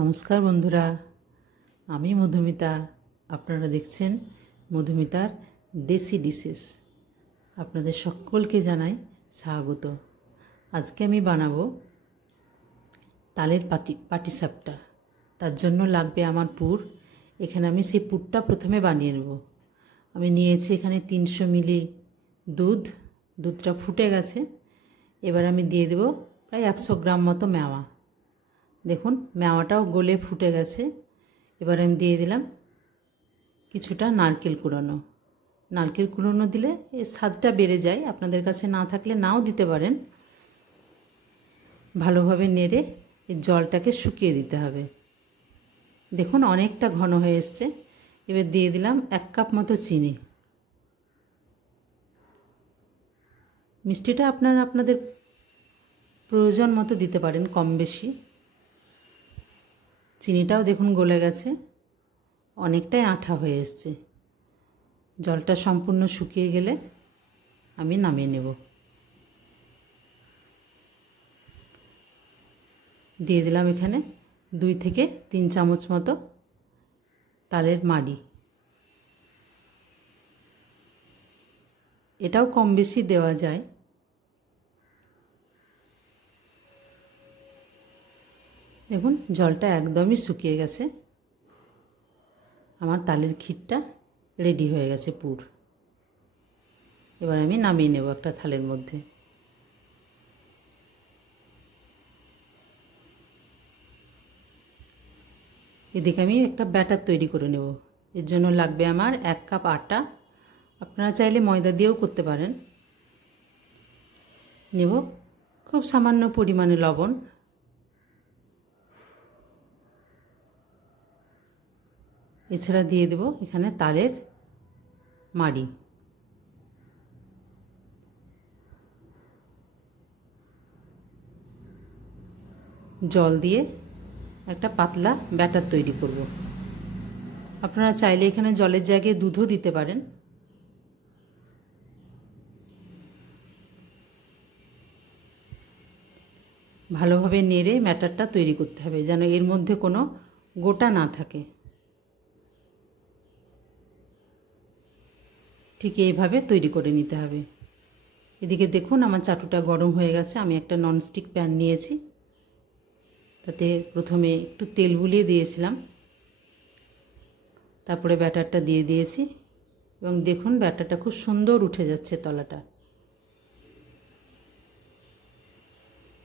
নমস্কার বন্ধুরা, আমি মধুমিতা। আপনারা দেখছেন মধুমিতার দেশি ডিশেস। আপনাদের সকলকে জানাই স্বাগত। আজকে আমি বানাবো তালের পাটিসাপটা। তার জন্য লাগবে আমার পুর। এখানে আমি সেই পুরটা প্রথমে বানিয়ে নেব। আমি নিয়েছি এখানে 300 মিলি দুধটা ফুটে গেছে। এবার আমি দিয়ে দেব প্রায় 100 গ্রাম মতো মেওয়া। দেখুন মেওয়াটাও গলে ফুটে গেছে। এবার আমি দিয়ে দিলাম কিছুটা নারকেল কুড়ানো দিলে এর স্বাদটা বেড়ে যায়। আপনাদের কাছে না থাকলে নাও দিতে পারেন। ভালোভাবে নেড়ে এর জলটাকে শুকিয়ে দিতে হবে। দেখুন অনেকটা ঘন হয়ে এসছে। এবার দিয়ে দিলাম 1 কাপ মতো চিনি। মিষ্টিটা আপনাদের প্রয়োজন মতো দিতে পারেন, কম বেশি। চিনিটাও দেখুন গলে গেছে, অনেকটাই আঠা হয়ে এসছে। জলটা সম্পূর্ণ শুকিয়ে গেলে আমি নামিয়ে নেব। দিয়ে দিলাম এখানে 2 থেকে 3 চামচ মতো তালের মাড়ি। এটাও কম বেশি দেওয়া যায়। দেখুন জলটা একদমই শুকিয়ে গেছে। আমার তালের ক্ষীরটা রেডি হয়ে গেছে পুর। এবার আমি নামিয়ে নেব একটা থালের মধ্যে। এদিকে আমি একটা ব্যাটার তৈরি করে নেব। এর জন্য লাগবে আমার 1 কাপ আটা। আপনারা চাইলে ময়দা দিয়েও করতে পারেন। নেব খুব সামান্য পরিমাণে লবণ, এছাড়া দিয়ে দেব এখানে তালের মাড়ি। জল দিয়ে একটা পাতলা ব্যাটার তৈরি করব। আপনারা চাইলে এখানে জলের জায়গায় দুধও দিতে পারেন। ভালোভাবে নেড়ে ব্যাটারটা তৈরি করতে হবে, যেন এর মধ্যে কোনো গোটা না থাকে। ঠিক এইভাবে তৈরি করে নিতে হবে। এদিকে দেখুন আমার চাটুটা গরম হয়ে গেছে। আমি একটা ননস্টিক প্যান নিয়েছি, তাতে প্রথমে একটু তেল বুলিয়ে দিয়েছিলাম, তারপরে ব্যাটারটা দিয়ে দিয়েছি এবং দেখুন ব্যাটারটা খুব সুন্দর উঠে যাচ্ছে তলাটা।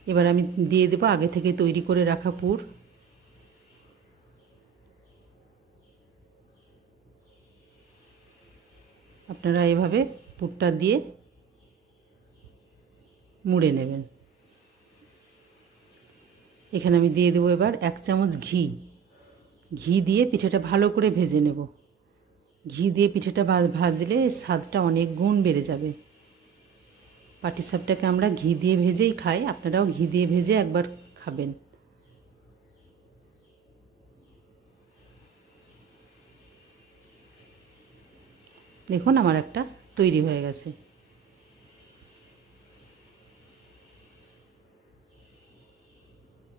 এবার আমি দিয়ে দেব আগে থেকে তৈরি করে রাখা পুর। আপনারা এভাবে পুরটা দিয়ে মুড়ে নেবেন। এখানে আমি দিয়ে দেবো এবার 1 চামচ ঘি দিয়ে পিঠাটা ভালো করে ভেজে নেব। ঘি দিয়ে পিঠাটা ভাজলে স্বাদটা অনেক গুণ বেড়ে যাবে। পাটিসাপটাকে আমরা ঘি দিয়ে ভেজেই খাই, আপনারাও ঘি দিয়ে ভেজে একবার খাবেন। দেখুন আমার একটা তৈরি হয়ে গেছে।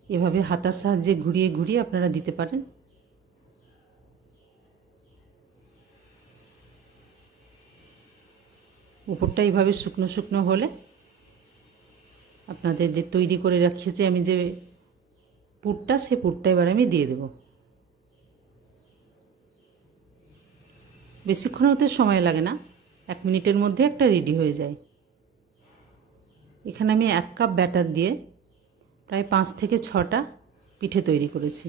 এভাবে হাতার সাহায্যে ঘুরিয়ে ঘুরিয়ে আপনারা দিতে পারেন। উপরটা এইভাবে শুকনো শুকনো হলে আপনাদের যে তৈরি করে রাখিয়েছি আমি যে পুরটা, সে পুরটা এবার আমি দিয়ে দেব। বেশিক্ষণ হতে সময় লাগে না, 1 মিনিটের মধ্যে একটা রেডি হয়ে যায়। এখানে আমি 1 কাপ ব্যাটার দিয়ে প্রায় 5 থেকে 6টা পিঠে তৈরি করেছি।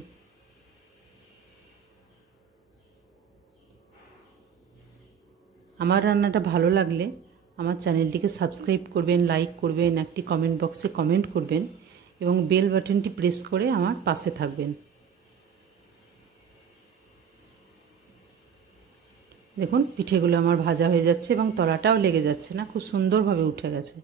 আমার রান্নাটা ভালো লাগলে আমার চ্যানেলটিকে সাবস্ক্রাইব করবেন, লাইক করবেন, একটি কমেন্ট বক্সে কমেন্ট করবেন এবং বেল বাটনটি প্রেস করে আমার পাশে থাকবেন। দেখুন পিঠেগুলো আমার ভাজা হয়ে যাচ্ছে এবং তলাটাও লেগে যাচ্ছে না, খুব সুন্দরভাবে উঠে গেছে।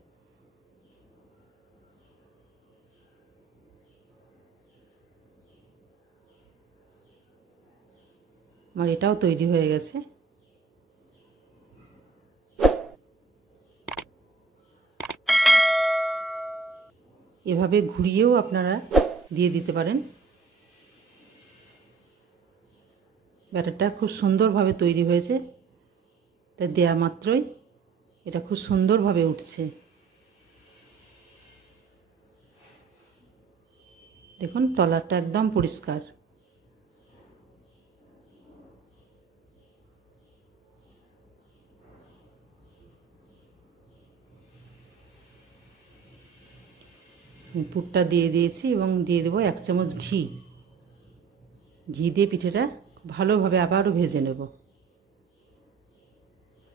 আমার এটাও তৈরি হয়ে গেছে। এভাবে ঘুরিয়েও আপনারা দিয়ে দিতে পারেন। ব্যাটারটা খুব সুন্দরভাবে তৈরি হয়েছে, তাই দেয়া মাত্রই এটা খুব সুন্দরভাবে উঠছে। দেখুন তলাটা একদম পরিষ্কার। পুরটা দিয়ে দিয়েছি এবং দিয়ে দেবো 1 চামচ ঘি। ঘি দিয়ে পিঠেটা ভালোভাবে আবারও ভেজে নেব।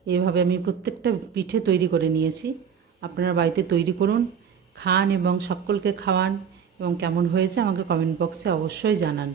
এভাবে আমি প্রত্যেকটা পিঠে তৈরি করে নিয়েছি। আপনারা বাড়িতে তৈরি করুন, খান এবং সকলকে খাওয়ান এবং কেমন হয়েছে আমাকে কমেন্ট বক্সে অবশ্যই জানান।